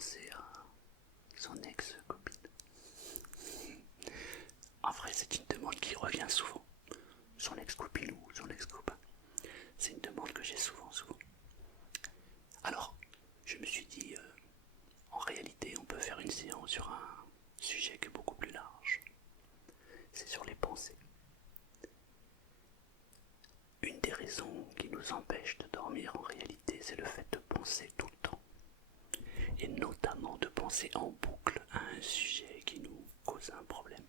penser à son ex-copine. En vrai, c'est une demande qui revient souvent. Son ex-copine ou son ex-copain. C'est une demande que j'ai souvent. Alors, je me suis dit, en réalité, on peut faire une séance sur un sujet qui est beaucoup plus large. C'est sur les pensées. Une des raisons qui nous empêche de dormir en réalité, c'est le fait de penser tout le temps. Et notamment de penser en boucle à un sujet qui nous cause un problème.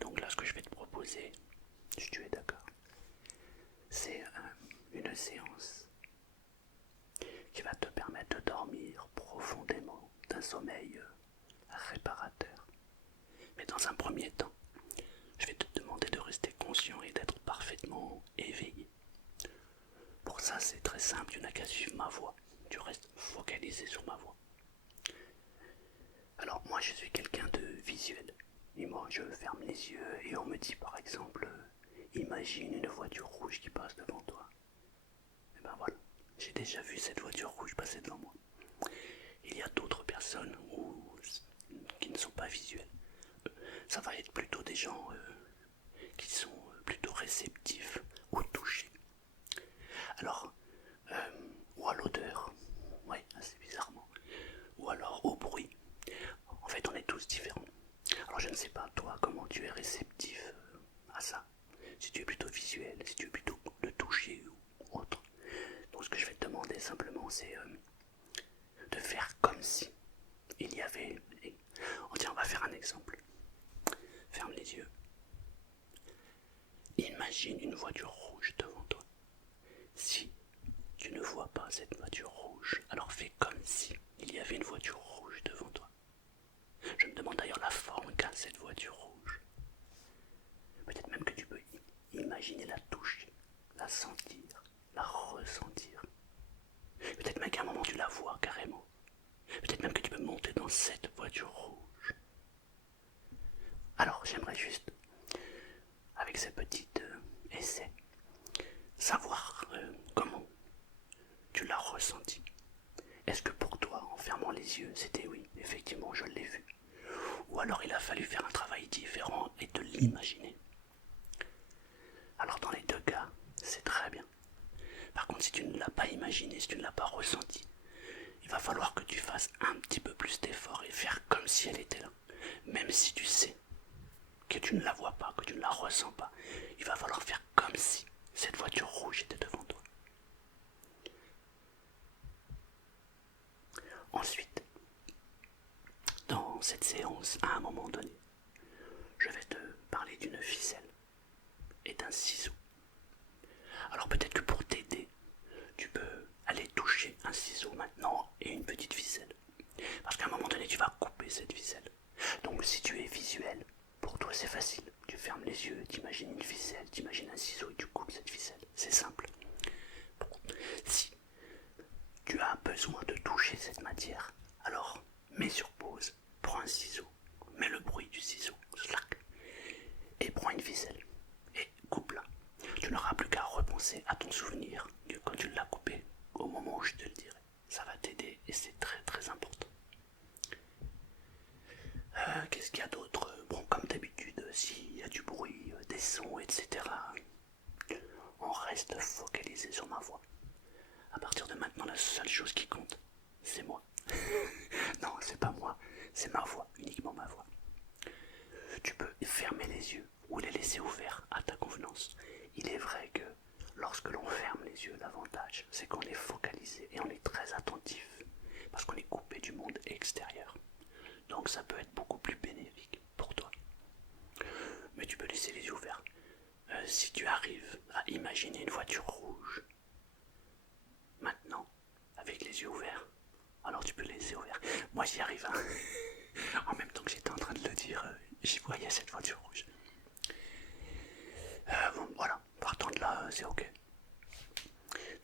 Donc là, ce que je vais te proposer, si tu es d'accord, c'est une séance qui va te permettre de dormir profondément d'un sommeil réparateur. Mais dans un premier temps, je vais te demander de rester conscient et d'être parfaitement éveillé. Pour ça, c'est très simple, tu n'as qu'à suivre ma voix. Tu restes focalisé sur ma voix. Alors moi, je suis quelqu'un de visuel. Et moi, je ferme les yeux et on me dit par exemple, imagine une voiture rouge qui passe devant toi. Et ben voilà, j'ai déjà vu cette voiture rouge passer devant moi. Il y a d'autres personnes qui ne sont pas visuelles. Ça va être plutôt des gens qui sont plutôt réceptifs au toucher. Alors, ou à l'odeur, oui, assez bizarrement, ou alors au bruit. En fait, on est tous différents. Alors, je ne sais pas, toi, comment tu es réceptif à ça. Si tu es plutôt visuel, si tu es plutôt le toucher ou autre. Donc, ce que je vais te demander simplement, c'est de faire comme si il y avait... Oh, tiens, on va faire un exemple. Ferme les yeux. Imagine une voiture rouge devant toi. Si tu ne vois pas cette voiture rouge, alors fais comme si il y avait une voiture rouge devant toi. Je me demande d'ailleurs la forme qu'a cette voiture rouge. Peut-être même que tu peux imaginer la toucher, la sentir, la ressentir. Peut-être même qu'à un moment tu la vois carrément. Peut-être même que tu peux monter dans cette voiture rouge. Alors j'aimerais juste, avec ce petit essai, savoir comment tu l'as ressenti. Est-ce que pour toi, en fermant les yeux, c'était oui, effectivement, je l'ai vu. Ou alors il a fallu faire un travail différent et te l'imaginer. Alors dans les deux cas, c'est très bien. Par contre, si tu ne l'as pas imaginé, si tu ne l'as pas ressenti, il va falloir que tu fasses un petit peu plus d'effort et faire comme si elle était là. Même si tu sais que tu ne la vois pas, que tu ne la ressens pas, il va falloir faire comme si cette voiture rouge était devant toi. Ensuite, dans cette séance, à un moment donné, je vais te parler d'une ficelle et d'un ciseau. Alors peut-être que pour t'aider, tu peux aller toucher un ciseau maintenant et une petite ficelle. Parce qu'à un moment donné, tu vas couper cette ficelle. Donc si tu es visuel, pour toi c'est facile. Tu fermes les yeux, tu imagines une ficelle, tu imagines un ciseau et tu coupes cette ficelle. C'est simple. Bon. Si tu as besoin de toucher cette matière, alors mets sur pause, prends un ciseau, mets le bruit du ciseau, slack, et prends une ficelle et coupe-la. Tu n'auras plus qu'à repenser à ton souvenir de quand tu l'as coupé au moment où je te le dirai. Ça va t'aider et c'est très très important. Qu'est-ce qu'il y a d'autre? Bon, comme d'habitude, s'il y a du bruit, des sons, etc., on reste focalisé sur ma voix. À partir de maintenant, la seule chose qui compte, c'est moi. Non, c'est pas moi, c'est ma voix, uniquement ma voix. Tu peux fermer les yeux ou les laisser ouverts à ta convenance. Il est vrai que lorsque l'on ferme les yeux, l'avantage, c'est qu'on est focalisé et on est très attentif, parce qu'on est coupé du monde extérieur. Donc ça peut être beaucoup plus bénéfique pour toi. Mais tu peux laisser les yeux ouverts. Si tu arrives à imaginer une voiture rouge, maintenant, avec les yeux ouverts, alors tu peux les laisser ouverts. Moi j'y arrive, hein. En même temps que j'étais en train de le dire, j'y voyais cette voiture rouge. Bon, voilà, partant de là, c'est ok.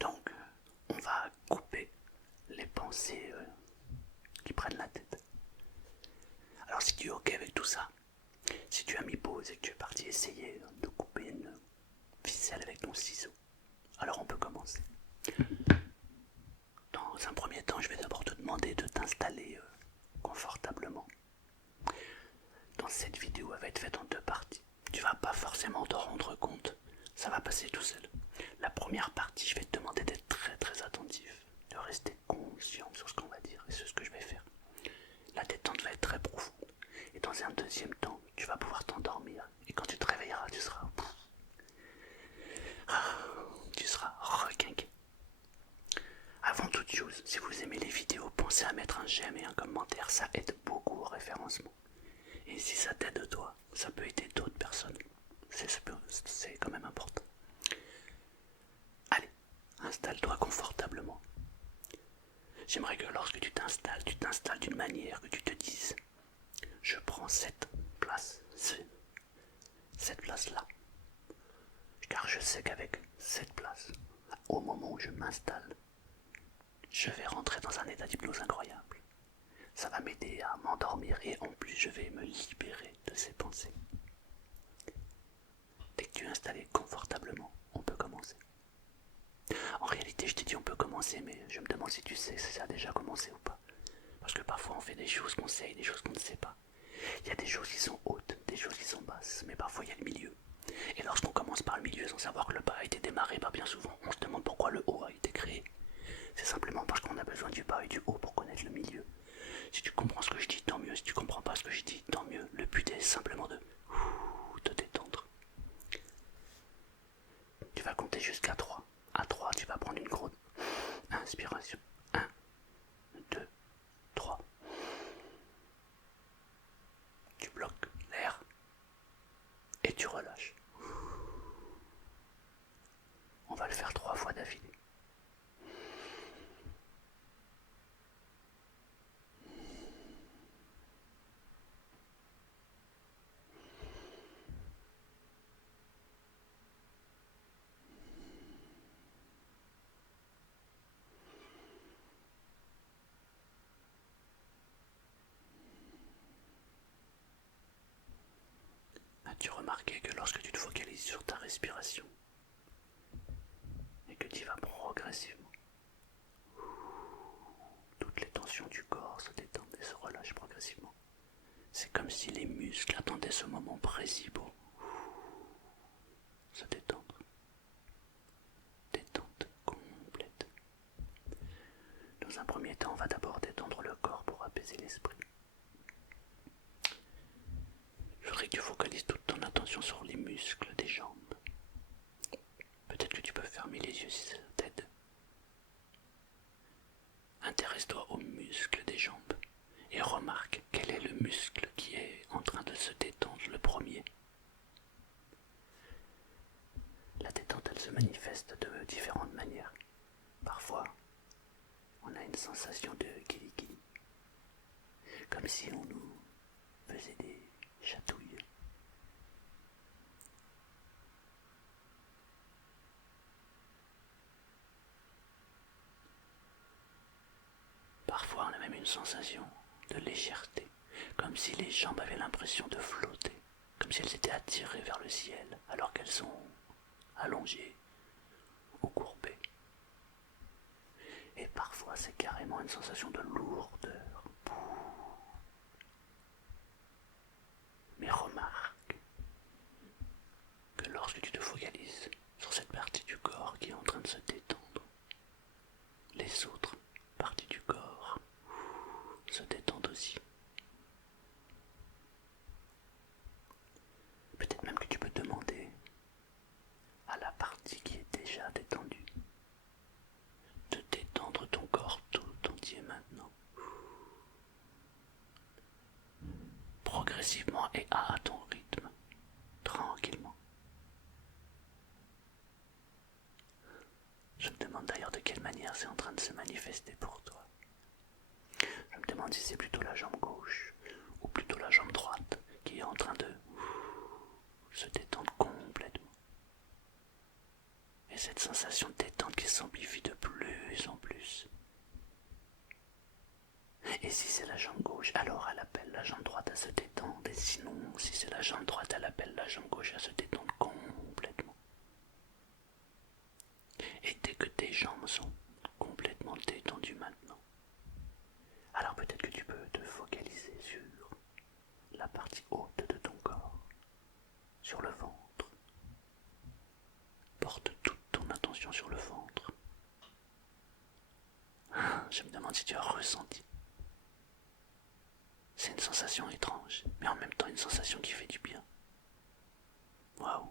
Donc, on va couper les pensées qui prennent la tête. Alors si tu es ok avec tout ça, si tu as mis pause et que tu es parti essayer de couper une ficelle avec ton ciseau, alors on peut commencer. Dans Dans un premier temps, je vais d'abord te demander de t'installer confortablement. Dans cette vidéo, elle va être faite en 2 parties. Tu vas pas forcément te rendre compte, ça va passer tout seul. La première partie, je vais te demander d'être très très attentif, de rester conscient sur ce qu'on va dire et sur ce que je vais faire. La détente va être très profonde. Et dans un deuxième temps, tu vas pouvoir t'endormir. Et quand tu te réveilleras, tu seras requinqué. Avant toute chose, si vous aimez les vidéos, pensez à mettre un j'aime et un commentaire, ça aide beaucoup au référencement. Et si ça t'aide toi, ça peut aider d'autres personnes. C'est quand même important. Allez, installe-toi confortablement. J'aimerais que lorsque tu t'installes d'une manière que tu te dises je prends cette place, cette place-là. Car je sais qu'avec cette place, au moment où je m'installe, je vais rentrer dans un état d'hypnose incroyable. Ça va m'aider à m'endormir et en plus je vais me libérer de ces pensées. Dès que tu es installé confortablement, on peut commencer. En réalité, je t'ai dit on peut commencer, mais je me demande si tu sais si ça a déjà commencé ou pas. Parce que parfois on fait des choses qu'on sait et des choses qu'on ne sait pas. Il y a des choses qui sont hautes, des choses qui sont basses, mais parfois il y a le milieu. Et lorsqu'on commence par le milieu sans savoir que le bas a été démarré, bien souvent on se demande pourquoi le haut a été créé. C'est simplement parce qu'on a besoin du bas et du haut pour connaître le milieu. Si tu comprends ce que je dis, tant mieux. Si tu comprends pas ce que je dis, tant mieux. Le but est simplement de te détendre. Tu vas compter jusqu'à 3. À 3, tu vas prendre une grosse inspiration. 1, 2, 3. Tu bloques l'air et tu relâches. On va le faire 3 fois d'affilée. As-tu remarqué que lorsque tu te focalises sur ta respiration et que tu vas progressivement, toutes les tensions du corps se détendent et se relâchent progressivement. C'est comme si les muscles attendaient ce moment précis pour se détendre. Détente complète. Dans un premier temps, on va d'abord détendre le corps pour apaiser l'esprit. Je voudrais que tu focalises toute ton attention sur les muscles des jambes. Peut-être que tu peux fermer les yeux si ça t'aide. Intéresse-toi aux muscles des jambes et remarque quel est le muscle qui est en train de se détendre le premier. La détente, elle se manifeste de différentes manières. Parfois, on a une sensation de kili-kili, comme si on nous faisait des chatouilles. Parfois, on a même une sensation de légèreté, comme si les jambes avaient l'impression de flotter, comme si elles étaient attirées vers le ciel, alors qu'elles sont allongées ou courbées. Et parfois, c'est carrément une sensation de lourdeur. Mais remarque que lorsque tu te focalises sur cette partie du corps qui est en train de se détendre, les autres parties du corps se détendent aussi. Peut-être même que tu peux demander à la partie qui est déjà détendue de détendre ton corps tout entier maintenant. Progressivement et à ton rythme, tranquillement. Je me demande d'ailleurs de quelle manière c'est en train de se manifester pour toi. Je me demande si c'est plutôt la jambe gauche ou plutôt la jambe droite qui est en train de se détendre complètement. Et cette sensation de détente qui s'amplifie de plus en plus. Et si c'est la jambe gauche, alors elle appelle la jambe droite à se détendre. Et sinon, si c'est la jambe droite, elle appelle la jambe gauche à se détendre complètement. Et dès que tes jambes sont complètement détendues maintenant, demande si tu as ressenti. C'est une sensation étrange, mais en même temps une sensation qui fait du bien. Waouh.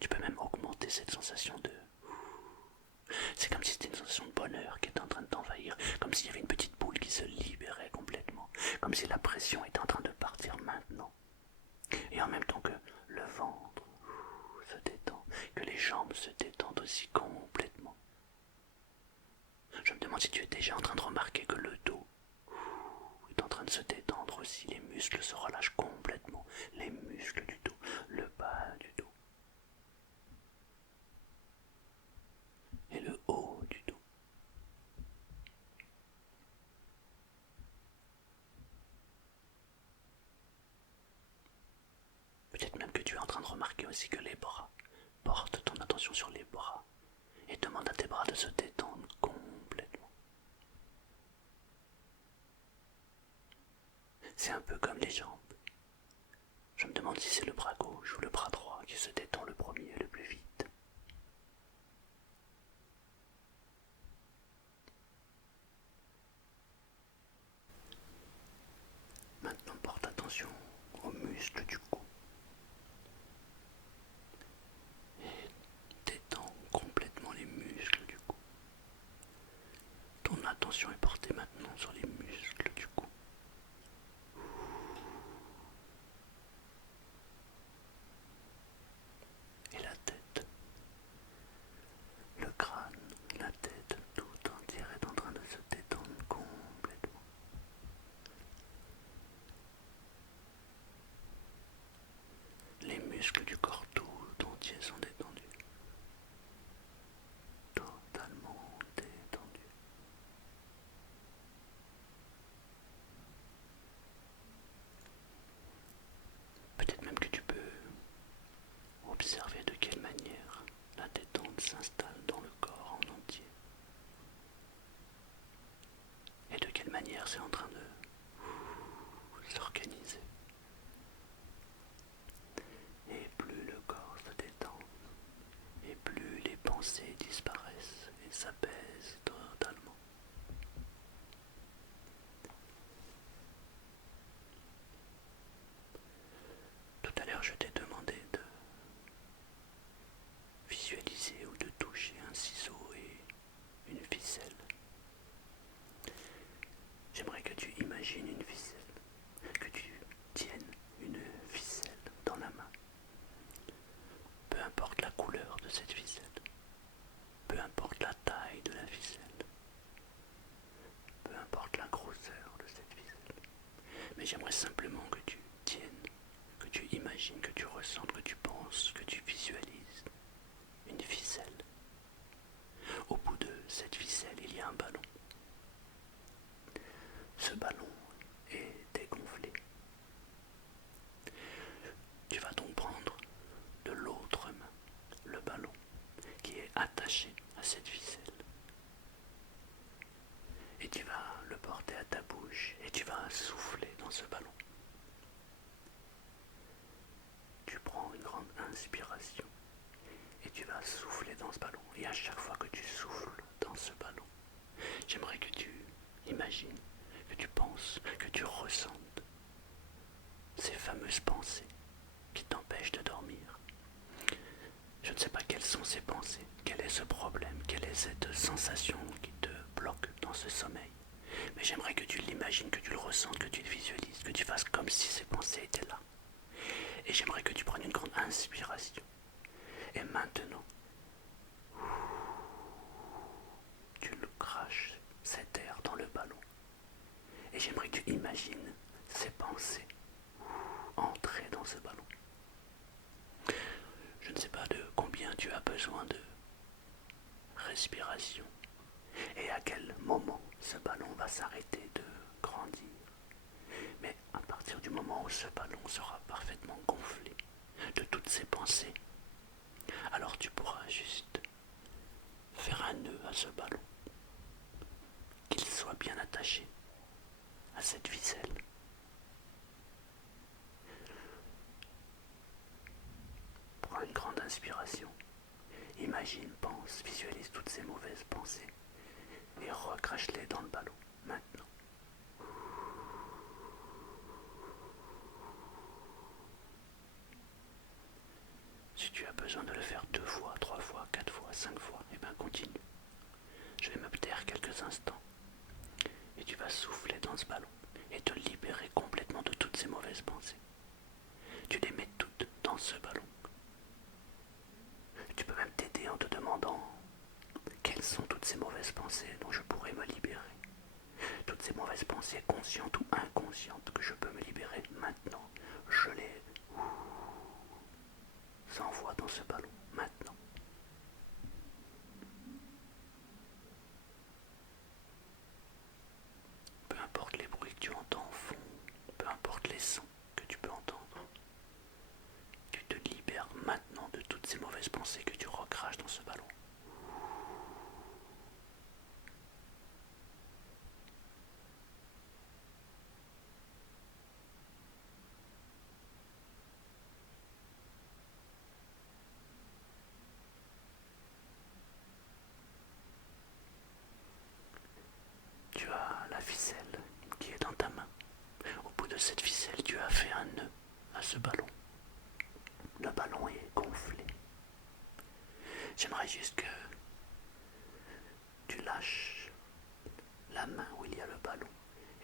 Tu peux même augmenter cette sensation de... C'est comme si c'était une sensation de bonheur qui était en train de t'envahir, comme s'il y avait une petite boule qui se libérait complètement, comme si la pression était en train de partir maintenant. Et en même temps que le ventre se détend, que les jambes se détendent aussi complètement. Je me demande si tu es déjà en train de remarquer que le dos est en train de se détendre aussi, les muscles se relâchent complètement, les muscles du dos, le bas du dos et le haut du dos. Peut-être même que tu es en train de remarquer aussi que les bras, porte ton attention sur les bras et demande à tes bras de se détendre complètement. C'est un peu comme les jambes. Je me demande si c'est le bras gauche ou le bras droit qui se détend le premier le plus vite. Maintenant porte attention aux muscles du cou et détends complètement les muscles du cou. Ton attention est portée maintenant sur les muscles du cou. Et la tête, le crâne, la tête tout entière est en train de se détendre complètement. Les muscles du corps tout entier sont détendus. Totalement détendus. Peut-être même que tu peux observer de quelle manière la détente s'installe dans le corps en entier. Et de quelle manière c'est en train de s'organiser. Et plus le corps se détend, et plus les pensées disparaissent et s'apaisent totalement. Tout à l'heure, je t'ai demandé de visualiser ou de toucher un ciseau et une ficelle. J'aimerais que tu imagines une ficelle, que tu tiennes une ficelle dans la main. Peu importe la couleur de cette ficelle, peu importe la taille de la ficelle, peu importe la grosseur de cette ficelle. Mais j'aimerais simplement que tu tiennes, que tu imagines, que tu ressentes, que tu penses, que tu visualises une ficelle. Au bout de cette ficelle, il y a un ballon. Ce ballon est dégonflé. Tu vas donc prendre de l'autre main le ballon qui est attaché à cette ficelle. Et tu vas le porter à ta bouche et tu vas souffler dans ce ballon. Tu prends une grande inspiration et tu vas souffler dans ce ballon. Et à chaque fois que tu souffles dans ce ballon, j'aimerais que tu imagines, que tu penses, que tu ressentes ces fameuses pensées qui t'empêchent de dormir. Je ne sais pas quelles sont ces pensées, quel est ce problème, quelle est cette sensation qui te bloque dans ce sommeil. Mais j'aimerais que tu l'imagines, que tu le ressentes, que tu le visualises, que tu fasses comme si ces pensées étaient là. Et j'aimerais que tu prennes une grande inspiration. Et maintenant, tu le craches, cet air dans le ballon. Et j'aimerais que tu imagines ces pensées entrer dans ce ballon. Je ne sais pas de combien tu as besoin de respiration et à quel moment ce ballon va s'arrêter de grandir. Mais à partir du moment où ce ballon sera parfaitement gonflé de toutes ces pensées, alors tu pourras juste faire un nœud à ce ballon, qu'il soit bien attaché à cette ficelle. Prends une grande inspiration. Imagine, pense, visualise toutes ces mauvaises pensées. et recrache-les dans le ballon. Maintenant. Si tu as besoin de le faire 2 fois, 3 fois, 4 fois, 5 fois, eh bien continue. Je vais me taire quelques instants et tu vas souffler dans ce ballon et te libérer complètement de toutes ces mauvaises pensées. Tu les mets toutes dans ce ballon. Tu peux même t'aider en te demandant quelles sont toutes ces mauvaises pensées dont je pourrais me libérer. Toutes ces mauvaises pensées conscientes ou inconscientes que je peux me libérer maintenant. Je les envoie dans ce ballon maintenant. Peu importe les bruits que tu entends au fond, peu importe les sons que tu peux entendre, tu te libères maintenant de toutes ces mauvaises pensées que tu recraches dans ce ballon. Tu as la ficelle qui est dans ta main. Au bout de cette ficelle, tu as fait un nœud à ce ballon. Le ballon est gonflé. J'aimerais juste que tu lâches la main où il y a le ballon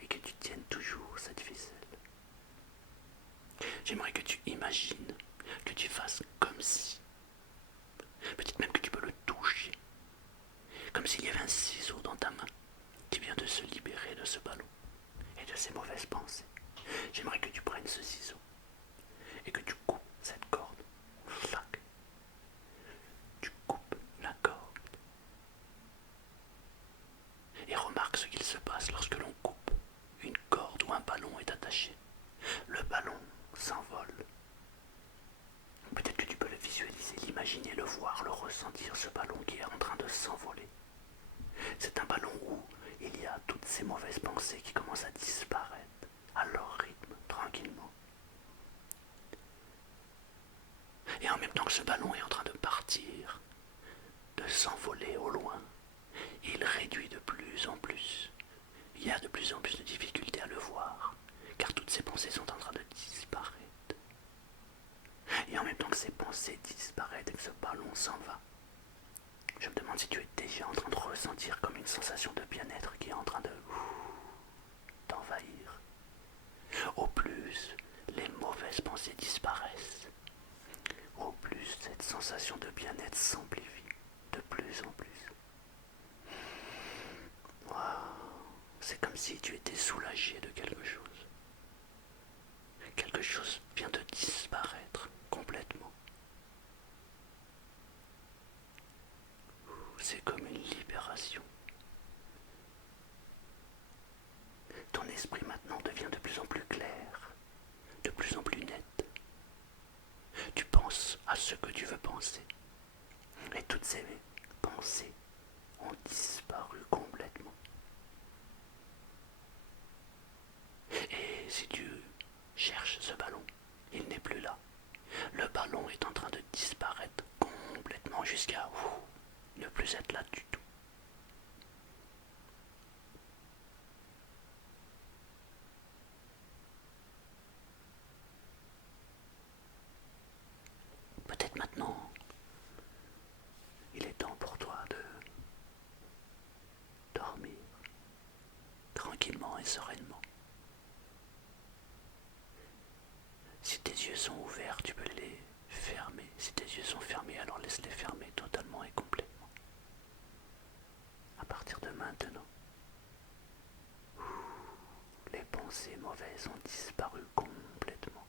et que tu tiennes toujours cette ficelle. J'aimerais que tu imagines, que tu fasses comme si, peut-être même que tu peux le toucher, comme s'il y avait un ciseau dans ta main qui vient de se libérer de ce ballon et de ses mauvaises pensées. J'aimerais que tu prennes ce ciseau et que tu coupes cette corde. Flac. Tu coupes la corde. Et remarque ce qu'il se passe lorsque l'on coupe une corde où un ballon est attaché. Le ballon s'envole. Peut-être que tu peux le visualiser, l'imaginer, le voir, le ressentir, ce ballon qui est en train de s'envoler. C'est un ballon où il y a toutes ces mauvaises pensées qui commencent à disparaître à leur rythme, tranquillement. Et en même temps que ce ballon est en train de partir, de s'envoler au loin, il réduit de plus en plus. Il y a de plus en plus de difficultés à le voir, car toutes ces pensées sont en train de disparaître. Et en même temps que ces pensées disparaissent et que ce ballon s'en va, je me demande si tu es déjà en train de ressentir comme une sensation de bien-être qui est en train de t'envahir. Au plus les mauvaises pensées disparaissent, au plus cette sensation de bien-être s'amplifie de plus en plus. Wow. C'est comme si tu étais soulagé de quelque chose. Quelque chose vient de disparaître complètement. C'est comme une libération. Ton esprit maintenant devient de plus en plus clair, de plus en plus net. Tu penses à ce que tu veux penser. Et toutes ces pensées ont disparu complètement. Et si tu cherches ce ballon, il n'est plus là. Le ballon est en train de disparaître complètement jusqu'à ne plus être là du tout. Peut-être maintenant, il est temps pour toi de dormir tranquillement et sereinement. Si tes yeux sont ouverts, tu peux les fermer. Si tes yeux sont fermés, alors laisse-les fermer totalement et complètement. À partir de maintenant, les pensées mauvaises ont disparu complètement.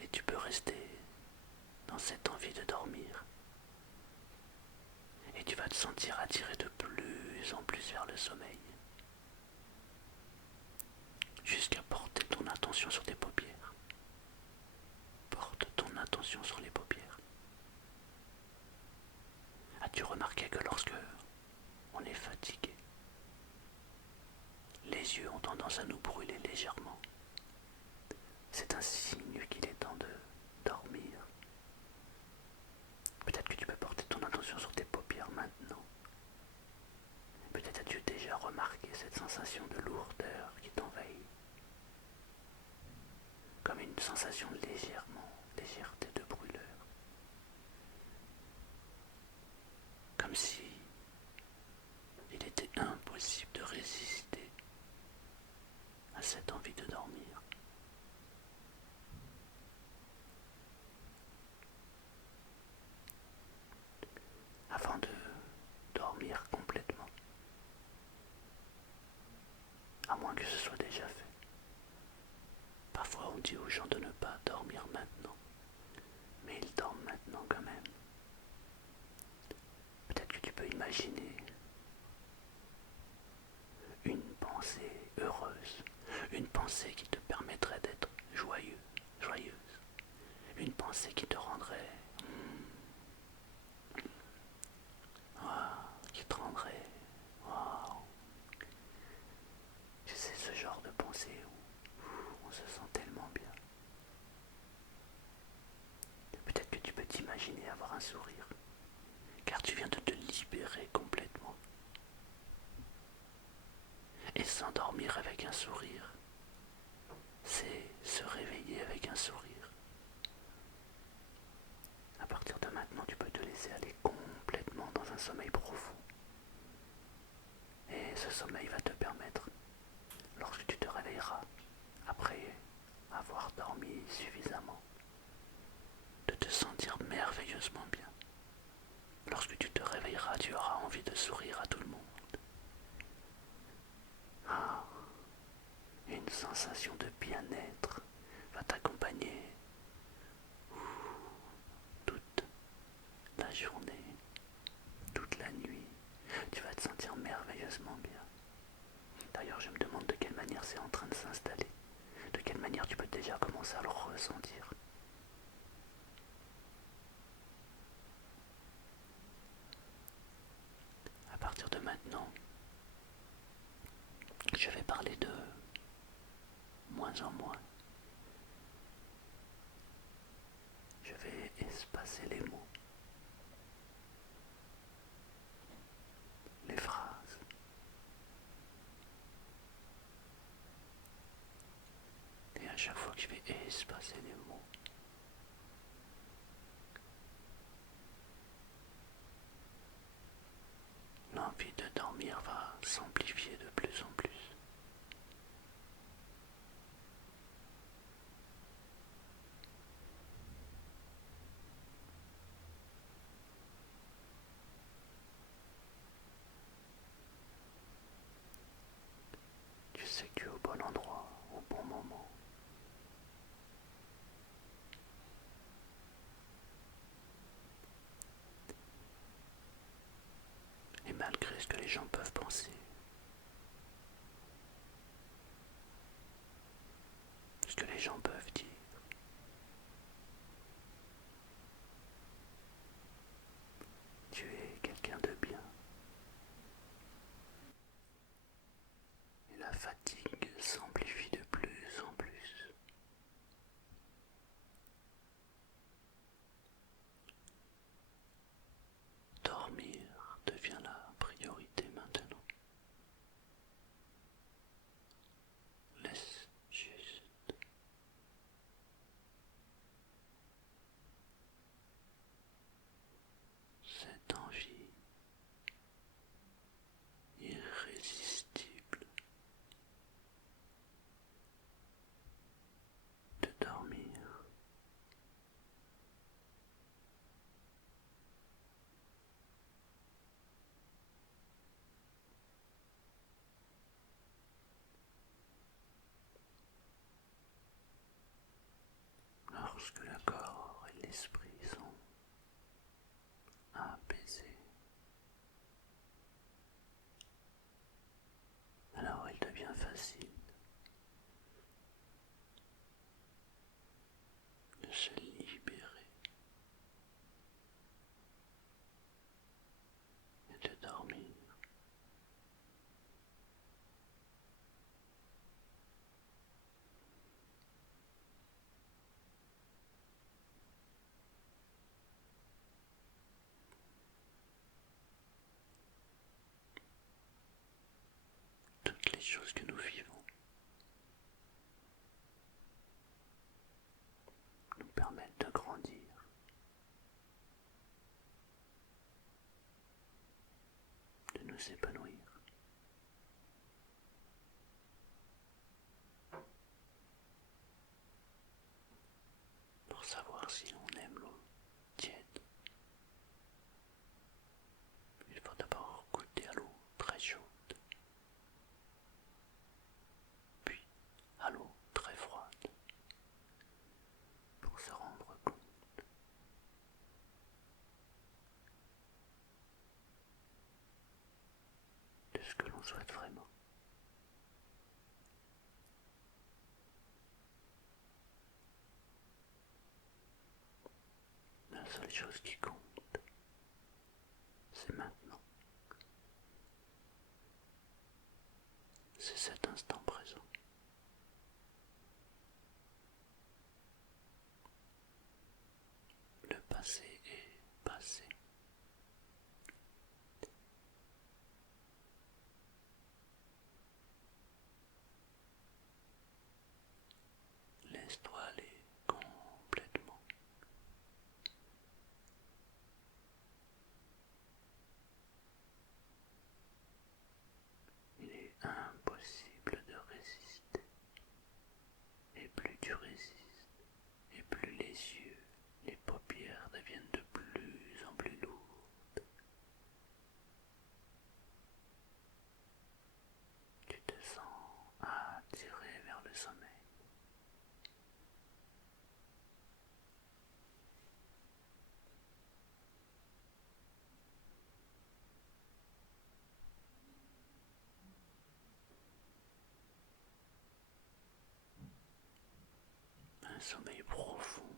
Et tu peux rester dans cette envie de dormir. Et tu vas te sentir attiré de plus en plus vers le sommeil. Jusqu'à porter ton attention sur tes paupières. Porte ton attention sur les paupières. As-tu remarqué que lorsque on est fatigué, les yeux ont tendance à nous brûler légèrement? C'est un signe qu'il est temps de dormir. Peut-être que tu peux porter ton attention sur tes paupières maintenant. Peut-être remarqué cette sensation de lourdeur qui t'envahit, comme une sensation de légèreté de brûleur, comme si il était impossible de résister à cette envie de dormir. Avant de dormir complètement, à moins que ce soit déjà fait. Parfois on dit aux gens de ne pas dormir maintenant, mais ils dorment maintenant quand même. Peut-être que tu peux imaginer une pensée heureuse, une pensée qui te permettrait d'être joyeuse, une pensée qui te rendrait, qui te rendrait, waouh. Tu sais, ce genre de pensée où on se sent tellement bien. Peut-être que tu peux t'imaginer avoir un sourire, car tu viens de te libérer complètement. Et s'endormir avec un sourire, c'est se réveiller avec un sourire. À partir de maintenant, tu peux te laisser aller complètement dans un sommeil profond. Et ce sommeil va te permettre, lorsque tu te réveilleras, après avoir dormi suffisamment, de te sentir merveilleusement bien. Lorsque tu te réveilleras, tu auras envie de sourire à tout le monde. Ah, une sensation de bien-être va t'accompagner toute la journée, toute la nuit. Tu vas te sentir merveilleusement bien. D'ailleurs, je me demande de quelle manière c'est en train de s'installer. De quelle manière tu peux déjà commencer à le ressentir. À partir de maintenant, je vais parler de moins en moins. Je vais espacer les mots, les phrases. Et à chaque fois que je vais espacer les mots, l'envie de dormir va s'amplifier de plus en plus. Tu sais que tu es au bon endroit, au bon moment. Et malgré ce que les gens peuvent penser, ce que les gens peuvent dire, tu es quelqu'un de bien. Et la fatigue s'amplifie de plus en plus. Dormir devient la priorité maintenant. Laisse juste cette envie irrésistible de dormir lorsque le corps et l'esprit sont apaisés. Alors il devient facile de se libérer et de dormir. choses que nous vivons nous permettent de grandir, de nous épanouir. Pour savoir si l'on aime l'eau tiède, il faut d'abord goûter à l'eau très chaude, puis à l'eau très froide, pour se rendre compte de ce que l'on souhaite vraiment. La seule chose qui compte, c'est maintenant. C'est cet instant présent. Le passé est passé. Laisse-toi aller complètement. Il est impossible de résister. Et plus tu résistes, et plus les yeux, les paupières deviennent de plus en plus lourdes. Tu te sens attiré vers le sommeil. Un sommeil profond